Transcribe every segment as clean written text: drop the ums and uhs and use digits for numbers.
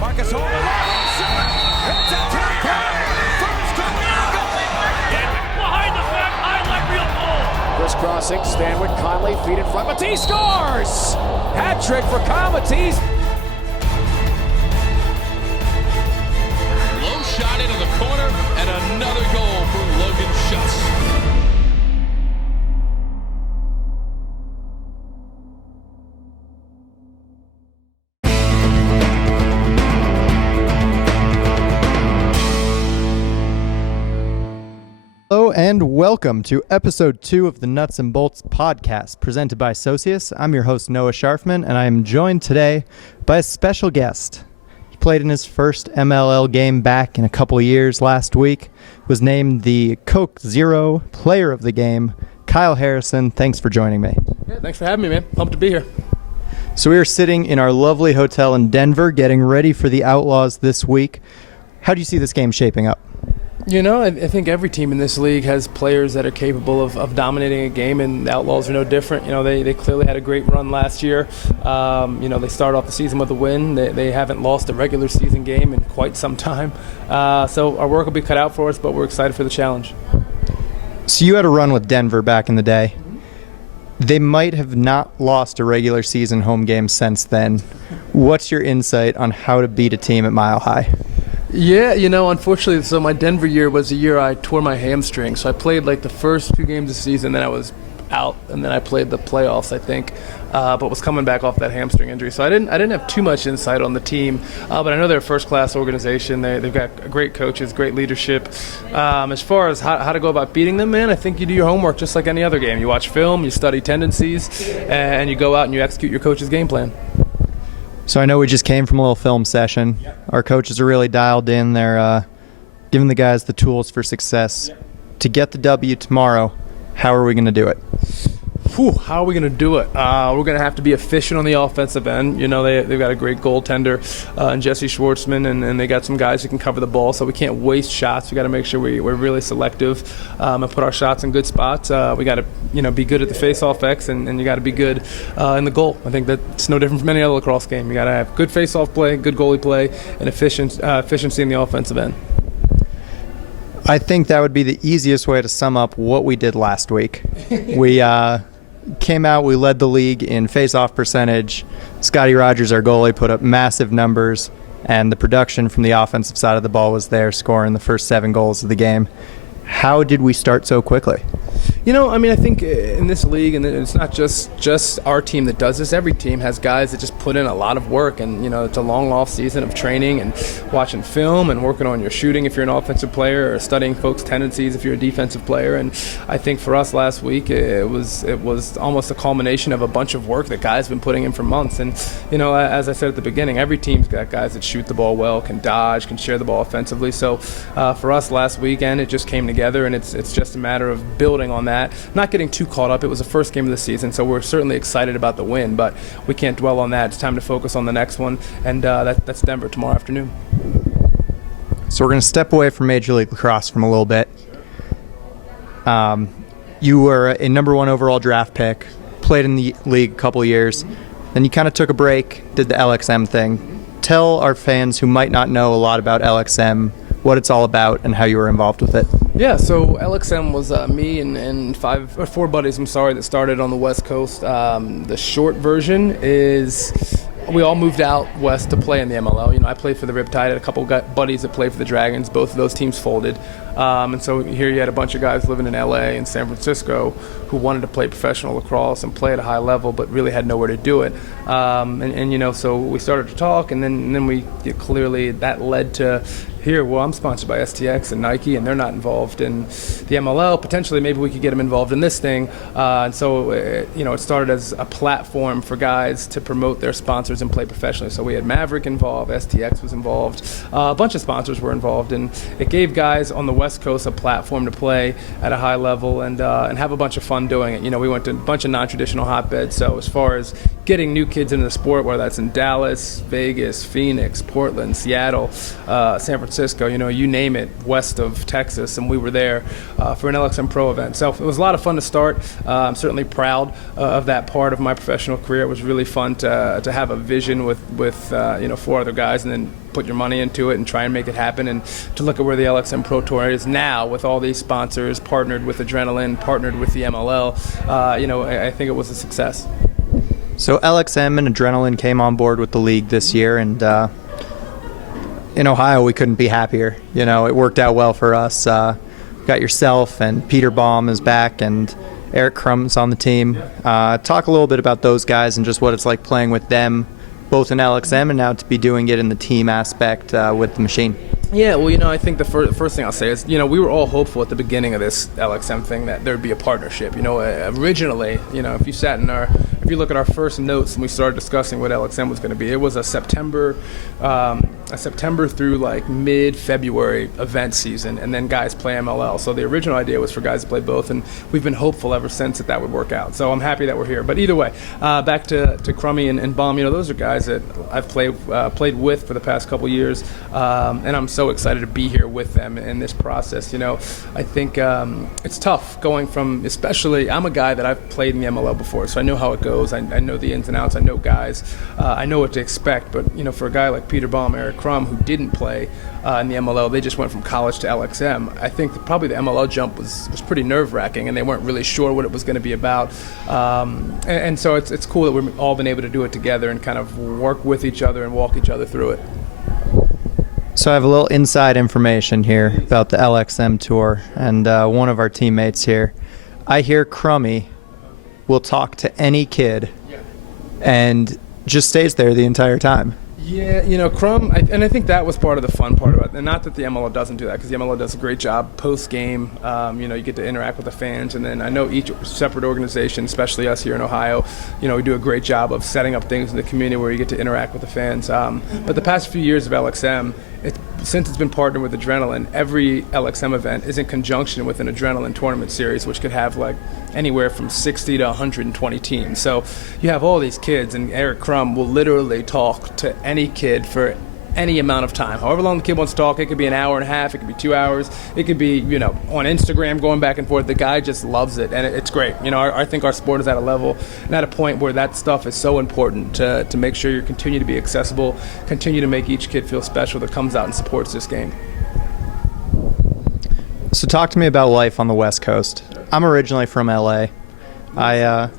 Marcus over it's a two-point first behind the back, highlight real ball. crisscrossing, Stanwood, Conley, feet in front. Matisse scores! Hat trick for Kyle Matisse. Low shot into the corner, and another goal for Logan Schuss. Hello and welcome to episode 2 of the Nuts and Bolts podcast presented by Socius. I'm your host Noah Scharfman, and I am joined today by a special guest. He played in his first MLL game back in a couple of years last week, was named the Coke Zero Player of the Game. Kyle Harrison, thanks for joining me. Yeah, thanks for having me, man. Pumped to be here. So we are sitting in our lovely hotel in Denver getting ready for the Outlaws this week. How do you see this game shaping up? You know, I think every team in this league has players that are capable of dominating a game, and the Outlaws are no different. You know, they clearly had a great run last year. They started off the season with a win. They haven't lost a regular season game in quite some time. So our work will be cut out for us, but we're excited for the challenge. So you had a run with Denver back in the day. They might have not lost a regular season home game since then. What's your insight on how to beat a team at Mile High? Yeah, you know, unfortunately, so my Denver year was the year I tore my hamstring. So I played like the first 2 games of the season, then I was out, and then I played the playoffs, I think, but was coming back off that hamstring injury. So I didn't have too much insight on the team, but I know they're a first-class organization. They've got great coaches, great leadership. As far as how to go about beating them, man, I think you do your homework just like any other game. You watch film, you study tendencies, and you go out and you execute your coach's game plan. So I know we just came from a little film session. Yep. Our coaches are really dialed in. They're giving the guys the tools for success. Yep. To get the W tomorrow, how are we going to do it? How are we going to do it? We're going to have to be efficient on the offensive end. You know, they've got a great goaltender in Jesse Schwartzman, and they got some guys who can cover the ball, so we can't waste shots. We got to make sure we're really selective and put our shots in good spots. We got to, be good at the face-off X, and you got to be good in the goal. I think that's no different from any other lacrosse game. You got to have good face-off play, good goalie play, and efficiency in the offensive end. I think that would be the easiest way to sum up what we did last week. We came out, we led the league in face-off percentage. Scotty Rogers, our goalie, put up massive numbers, and the production from the offensive side of the ball was there, scoring the first 7 goals of the game. How did we start so quickly? You know, I mean, I think in this league, and it's not just our team that does this. Every team has guys that just put in a lot of work, and, it's a long off season of training and watching film and working on your shooting if you're an offensive player, or studying folks' tendencies if you're a defensive player. And I think for us last week, it was almost a culmination of a bunch of work that guys have been putting in for months. And, as I said at the beginning, every team's got guys that shoot the ball well, can dodge, can share the ball offensively. So for us last weekend, it just came together, and it's just a matter of building on that. Not getting too caught up. It was the first game of the season, so we're certainly excited about the win, but we can't dwell on that. It's time to focus on the next one, and that's Denver tomorrow afternoon. So we're going to step away from Major League Lacrosse from a little bit. You were a number 1 overall draft pick, played in the league a couple of years, then you kind of took a break, did the LXM thing. Tell our fans who might not know a lot about LXM what it's all about and how you were involved with it. Yeah, so LXM was me and 4 buddies, that started on the West Coast. The short version is we all moved out west to play in the MLL. I played for the Riptide. I had a couple buddies that played for the Dragons. Both of those teams folded. And so here you had a bunch of guys living in LA and San Francisco who wanted to play professional lacrosse and play at a high level, but really had nowhere to do it. So we started to talk, and then we clearly that led to here. Well, I'm sponsored by STX and Nike, and they're not involved in the MLL. Potentially, maybe we could get them involved in this thing. And so, it started as a platform for guys to promote their sponsors and play professionally. So we had Maverick involved, STX was involved, a bunch of sponsors were involved, and it gave guys on the West Coast a platform to play at a high level and have a bunch of fun doing it. We went to a bunch of non-traditional hotbeds. So as far as getting new kids into the sport, whether that's in Dallas, Vegas, Phoenix, Portland, Seattle, San Francisco, you name it, west of Texas, and we were there for an LXM Pro event. So it was a lot of fun to start. I'm certainly proud of that part of my professional career. It was really fun to have a vision with 4 other guys and then put your money into it and try and make it happen, and to look at where the LXM Pro Tour is now with all these sponsors, partnered with Adrenaline, partnered with the MLL. I think it was a success. So LXM and Adrenaline came on board with the league this year, and in Ohio we couldn't be happier. It worked out well for us. We got yourself, and Peter Baum is back, and Eric Crumb's on the team. Talk a little bit about those guys and just what it's like playing with them, both in LXM and now to be doing it in the team aspect with the machine. Yeah, well, I think the first thing I'll say is, we were all hopeful at the beginning of this LXM thing that there'd be a partnership. Originally, if you look at our first notes and we started discussing what LXM was going to be, it was a September through like mid-February event season, and then guys play MLL. So the original idea was for guys to play both, and we've been hopeful ever since that would work out. So I'm happy that we're here. But either way, back to Crummy and Baum, those are guys that I've played with for the past couple years, and I'm so excited to be here with them in this process. I think it's tough going from, especially, I'm a guy that I've played in the MLL before, so I know how it goes. I know the ins and outs. I know guys. I know what to expect. But for a guy like Peter Baum, Eric Crum, who didn't play in the MLL, they just went from college to LXM. I think probably the MLL jump was pretty nerve-wracking, and they weren't really sure what it was going to be about. And so it's cool that we've all been able to do it together and kind of work with each other and walk each other through it. So I have a little inside information here about the LXM tour, and one of our teammates here, I hear Crummy will talk to any kid and just stays there the entire time. Yeah, Crum, and I think that was part of the fun part about it. And not that the MLO doesn't do that, because the MLO does a great job post-game. You get to interact with the fans. And then I know each separate organization, especially us here in Ohio, we do a great job of setting up things in the community where you get to interact with the fans. But the past few years of LXM, since it's been partnered with Adrenaline, every LXM event is in conjunction with an Adrenaline tournament series, which could have like anywhere from 60 to 120 teams. So you have all these kids, and Eric Crum will literally talk to any kid for any amount of time. However long the kid wants to talk, it could be an hour and a half, it could be 2 hours, it could be, on Instagram going back and forth. The guy just loves it, and it's great. I think our sport is at a level and at a point where that stuff is so important to make sure you continue to be accessible, continue to make each kid feel special that comes out and supports this game. So talk to me about life on the West Coast. I'm originally from LA. I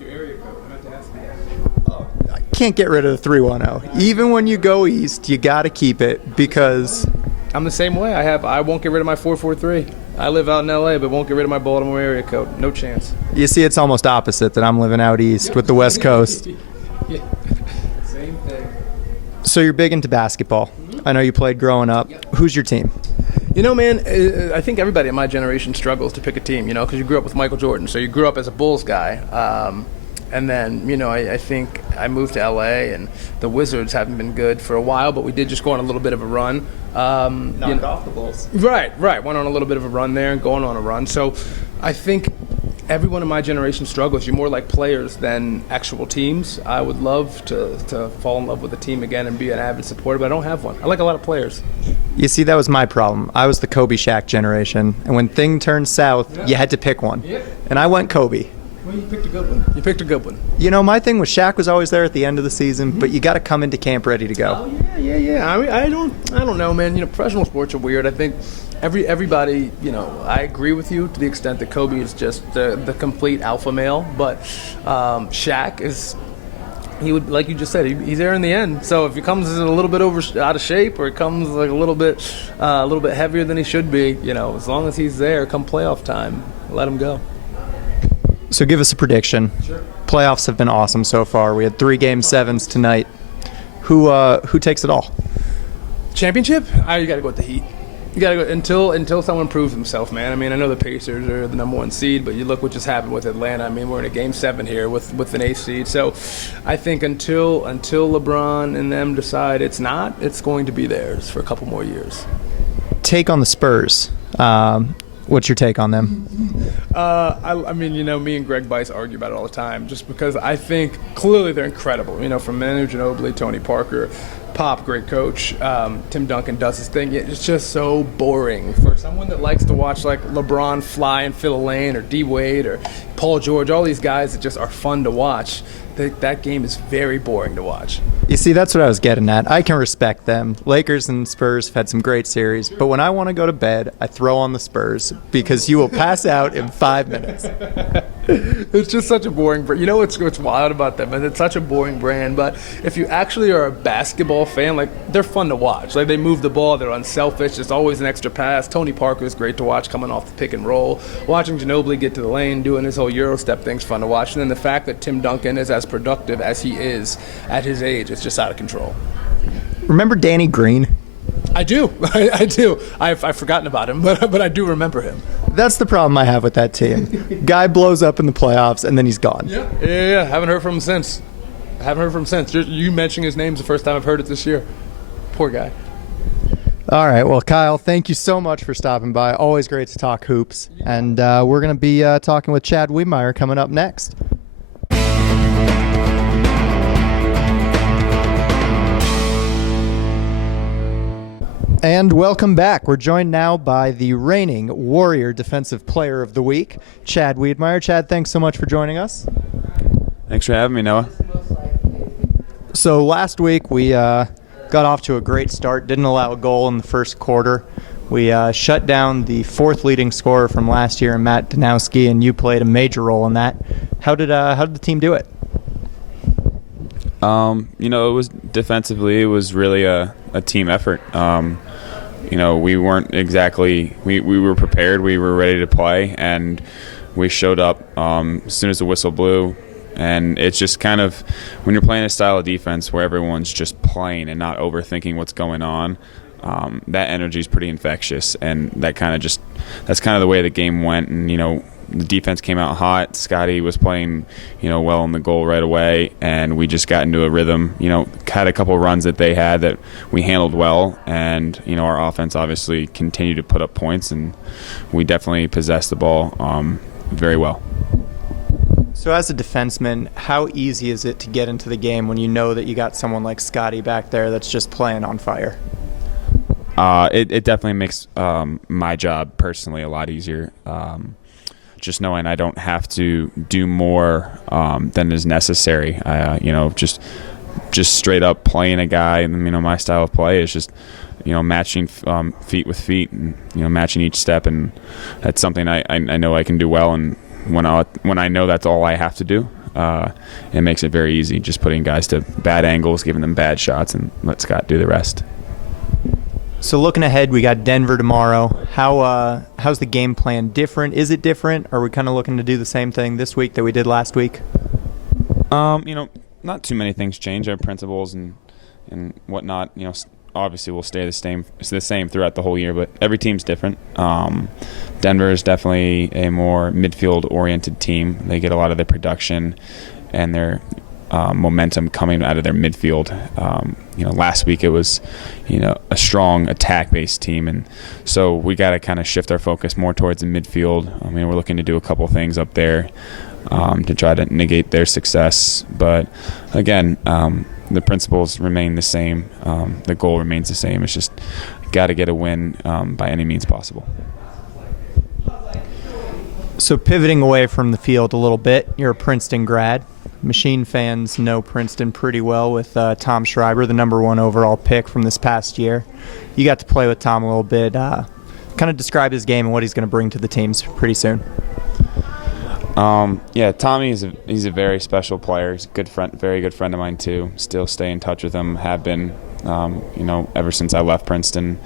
can't get rid of the 310. Even when you go east, you got to keep it, because I'm the same way. I won't get rid of my 443. I live out in LA, but won't get rid of my Baltimore area code. No chance. You see, it's almost opposite, that I'm living out east with the West Coast. Yeah. Same thing. So you're big into basketball. I know you played growing up. Who's your team? Man, I think everybody in my generation struggles to pick a team, because you grew up with Michael Jordan, so you grew up as a Bulls guy. And then, I think I moved to LA, and the Wizards haven't been good for a while, but we did just go on a little bit of a run. Knocked off the Bulls. Right. Went on a little bit of a run there and going on a run. So I think everyone in my generation struggles. You're more like players than actual teams. I would love to fall in love with a team again and be an avid supporter, but I don't have one. I like a lot of players. You see, that was my problem. I was the Kobe Shaq generation, and when thing turned south, you had to pick one. Yeah. And I went Kobe. Well, you picked a good one. My thing was Shaq was always there at the end of the season, but you got to come into camp ready to go. Oh, yeah. I mean, I don't know, man. Professional sports are weird. I think everybody, I agree with you to the extent that Kobe is just the complete alpha male, but Shaq is, he would, like you just said, he's there in the end. So if he comes a little bit out of shape, or he comes like a little bit heavier than he should be, as long as he's there come playoff time, let him go. So give us a prediction. Sure. Playoffs have been awesome so far. We had 3 Game 7s tonight. Who takes it all? Championship? You got to go with the Heat. You got to go until someone proves himself, man. I mean, I know the Pacers are the number 1 seed, but you look what just happened with Atlanta. I mean, we're in a Game 7 here with an 8th seed. So I think until LeBron and them decide it's not, it's going to be theirs for a couple more years. Take on the Spurs. What's your take on them? I mean, me and Greg Bice argue about it all the time just because I think clearly they're incredible. From Manu Ginobili, Tony Parker, Pop, great coach. Tim Duncan does his thing. It's just so boring for someone that likes to watch like LeBron fly and fill a lane, or D Wade or Paul George, all these guys that just are fun to watch. That game is very boring to watch. You see, that's what I was getting at. I can respect them. Lakers and Spurs have had some great series, but when I want to go to bed, I throw on the Spurs because you will pass out in 5 minutes. It's just such a boring brand. What's wild about them? And it's such a boring brand, but if you actually are a basketball fan, like, they're fun to watch. Like, they move the ball, they're unselfish, there's always an extra pass. Tony Parker is great to watch coming off the pick and roll. Watching Ginobili get to the lane, doing his whole Euro step thing's fun to watch. And then the fact that Tim Duncan is as productive as he is at his age, it's just out of control. Remember Danny Green? I do. I do. I've forgotten about him, but I do remember him. That's the problem I have with that team. Guy blows up in the playoffs, and then he's gone. Yeah. Haven't heard from him since. You mentioning his name's the first time I've heard it this year. Poor guy. All right. Well, Kyle, thank you so much for stopping by. Always great to talk hoops. And we're going to be talking with Chad Wiedmeyer coming up next. And welcome back. We're joined now by the reigning Warrior Defensive Player of the Week, Chad Wiedmeyer. Chad, thanks so much for joining us. Thanks for having me, Noah. So last week we got off to a great start, didn't allow a goal in the first quarter. We shut down the fourth leading scorer from last year, Matt Danowski, and you played a major role in that. How did the team do it? It was defensively, it was really a team effort. We weren't exactly, we were prepared, we were ready to play, and we showed up as soon as the whistle blew. And it's just kind of, when you're playing a style of defense where everyone's just playing and not overthinking what's going on, that energy is pretty infectious. And that's kind of the way the game went. And, the defense came out hot. Scotty was playing, well in the goal right away, and we just got into a rhythm. Had a couple runs that they had that we handled well, and our offense obviously continued to put up points, and we definitely possessed the ball very well. So as a defenseman, how easy is it to get into the game when you know that you got someone like Scotty back there that's just playing on fire? It definitely makes my job personally a lot easier. Just knowing I don't have to do more than is necessary. Just straight up playing a guy. And my style of play is just matching feet with feet, and matching each step, and that's something I know I can do well. And when I know that's all I have to do, it makes it very easy. Just putting guys to bad angles, giving them bad shots, and let Scott do the rest. So looking ahead, we got Denver tomorrow. How's the game plan different? Is it different? Are we kind of looking to do the same thing this week that we did last week? Not too many things change. Our principles and whatnot, obviously will stay the same throughout the whole year, but every team's different. Denver is definitely a more midfield-oriented team. They get a lot of their production and their momentum coming out of their midfield. Last week it was, a strong attack-based team, and so we got to kind of shift our focus more towards the midfield. We're looking to do a couple things up there to try to negate their success, but again, the principles remain the same. The goal remains the same. It's just got to get a win by any means possible. So pivoting away from the field a little bit, you're a Princeton grad. Machine fans know Princeton pretty well with Tom Schreiber, the number 1 overall pick from this past year. You got to play with Tom a little bit. Kind of describe his game and what he's going to bring to the teams pretty soon. Tommy he's a very special player. He's a good friend, very good friend of mine too. Still stay in touch with him. Have been, ever since I left Princeton.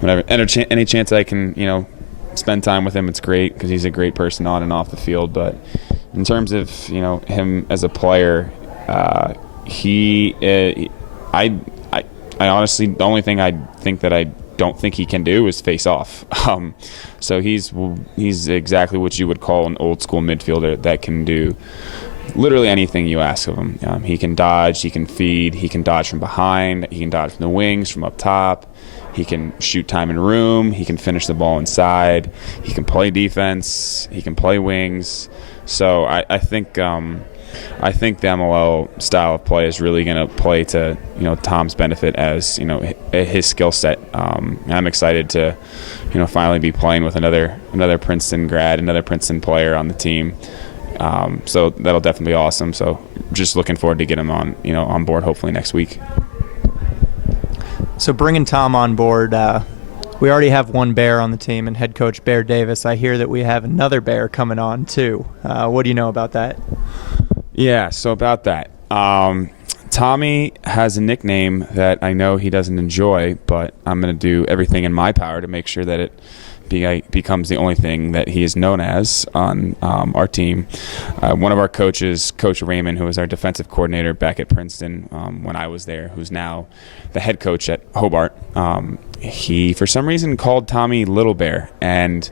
Whenever any chance I can, spend time with him, it's great because he's a great person on and off the field. But in terms of him as a player, I honestly, the only thing I think that I don't think he can do is face off. So he's exactly what you would call an old school midfielder that can do literally anything you ask of him. He can dodge, he can feed, he can dodge from behind, he can dodge from the wings, from up top. He can shoot time and room. He can finish the ball inside. He can play defense. He can play wings. So I think the MLL style of play is really going to play to Tom's benefit as his skill set. I'm excited to finally be playing with another Princeton grad, another Princeton player on the team. So that'll definitely be awesome. So just looking forward to get him on board hopefully next week. So bringing Tom on board, we already have one Bear on the team and head coach Bear Davis. I hear that we have another Bear coming on too. What do you know about that? Yeah, so about that. Tommy has a nickname that I know he doesn't enjoy, but I'm going to do everything in my power to make sure that it becomes the only thing that he is known as on our team. One of our coaches, Coach Raymond, who was our defensive coordinator back at Princeton when I was there, who's now the head coach at Hobart, he for some reason called Tommy Little Bear, and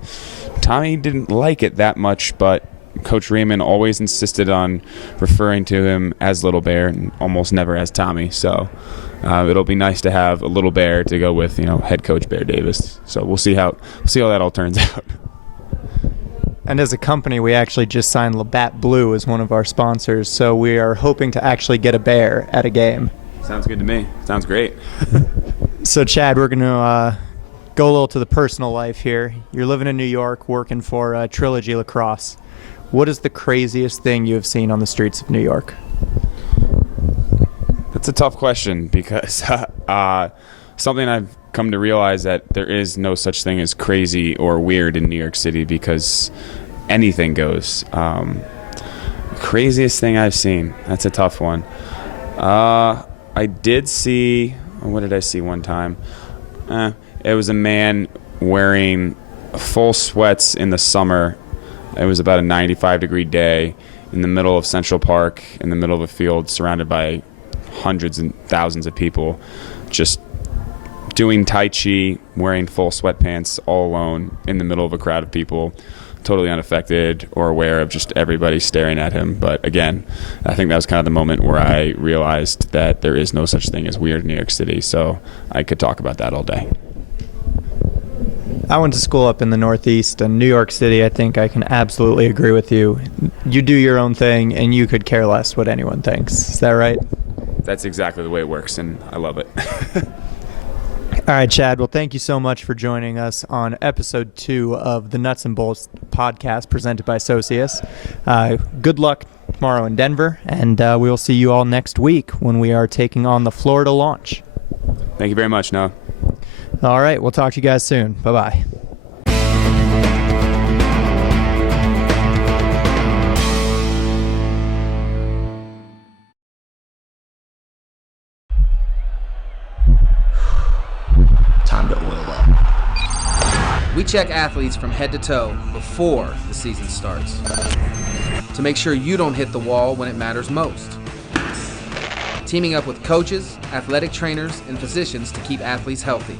Tommy didn't like it that much, but Coach Raymond always insisted on referring to him as Little Bear and almost never as Tommy. So it'll be nice to have a Little Bear to go with head coach Bear Davis. So we'll see how that all turns out. And as a company, we actually just signed Labatt Blue as one of our sponsors, so we are hoping to actually get a bear at a game. Sounds good to me. Sounds great. So Chad, we're going to go a little to the personal life here. You're living in New York, working for Trilogy Lacrosse. What is the craziest thing you have seen on the streets of New York? That's a tough question because something I've come to realize that there is no such thing as crazy or weird in New York City because anything goes. Craziest thing I've seen. That's a tough one. I did see, what did I see one time? It was a man wearing full sweats in the summer. It was about a 95-degree day in the middle of Central Park, in the middle of a field, surrounded by hundreds and thousands of people, just doing Tai Chi, wearing full sweatpants, all alone in the middle of a crowd of people, totally unaffected or aware of just everybody staring at him. But again, I think that was kind of the moment where I realized that there is no such thing as weird in New York City, so I could talk about that all day. I went to school up in the Northeast, and New York City, I think I can absolutely agree with you. You do your own thing, and you could care less what anyone thinks. Is that right? That's exactly the way it works, and I love it. All right, Chad. Well, thank you so much for joining us on episode 2 of the Nuts and Bolts podcast presented by Socius. Good luck tomorrow in Denver, and we'll see you all next week when we are taking on the Florida launch. Thank you very much, Noah. All right. We'll talk to you guys soon. Bye-bye. Time to oil up. We check athletes from head to toe before the season starts to make sure you don't hit the wall when it matters most. Teaming up with coaches, athletic trainers, and physicians to keep athletes healthy.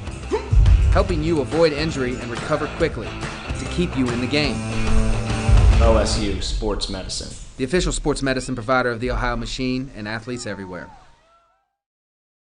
Helping you avoid injury and recover quickly to keep you in the game. OSU Sports Medicine. The official sports medicine provider of the Ohio Machine and athletes everywhere.